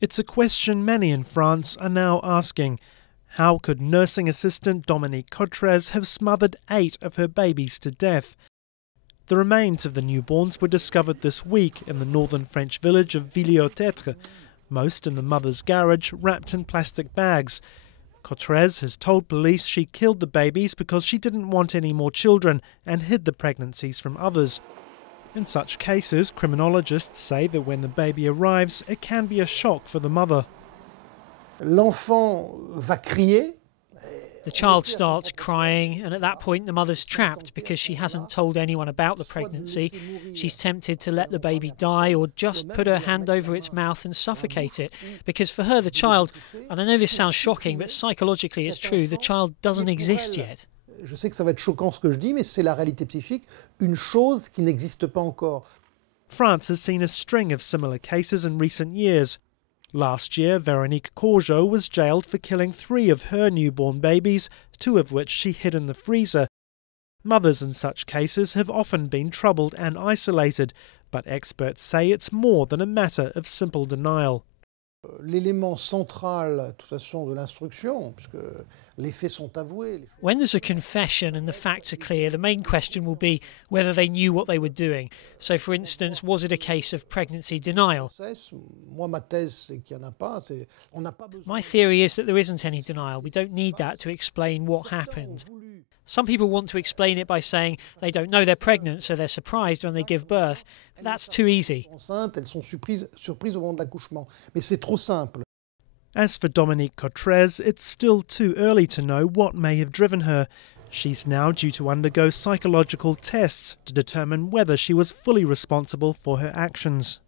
It's a question many in France are now asking. How could nursing assistant Dominique Cottrez have smothered 8 of her babies to death? The remains of the newborns were discovered this week in the northern French village of Villiers-au-Tertre, most in the mother's garage, wrapped in plastic bags. Cottrez has told police she killed the babies because she didn't want any more children and hid the pregnancies from others. In such cases, criminologists say that when the baby arrives, it can be a shock for the mother. L'enfant va crier. The child starts crying, and at that point the mother's trapped because she hasn't told anyone about the pregnancy. She's tempted to let the baby die or just put her hand over its mouth and suffocate it. Because for her, the child, and I know this sounds shocking, but psychologically it's true, the child doesn't exist yet. Je sais que ça va être choquant ce que je dis, mais c'est la réalité psychique, une chose qui n'existe pas encore. France has seen a string of similar cases in recent years. Last year, Véronique Courgeot was jailed for killing 3 of her newborn babies, 2 of which she hid in the freezer. Mothers in such cases have often been troubled and isolated, but experts say it's more than a matter of simple denial. L'élément central, de toute façon, de l'instruction, puisque les faits sont avoués. When there's a confession and the facts are clear, the main question will be whether they knew what they were doing. So, for instance, was it a case of pregnancy denial? My theory is that there isn't any denial. We don't need that to explain what happened. Some people want to explain it by saying they don't know they're pregnant, so they're surprised when they give birth. But that's too easy. Elles sont surprises au moment de l'accouchement, mais c'est trop simple. As for Dominique Cottrez, it's still too early to know what may have driven her. She's now due to undergo psychological tests to determine whether she was fully responsible for her actions.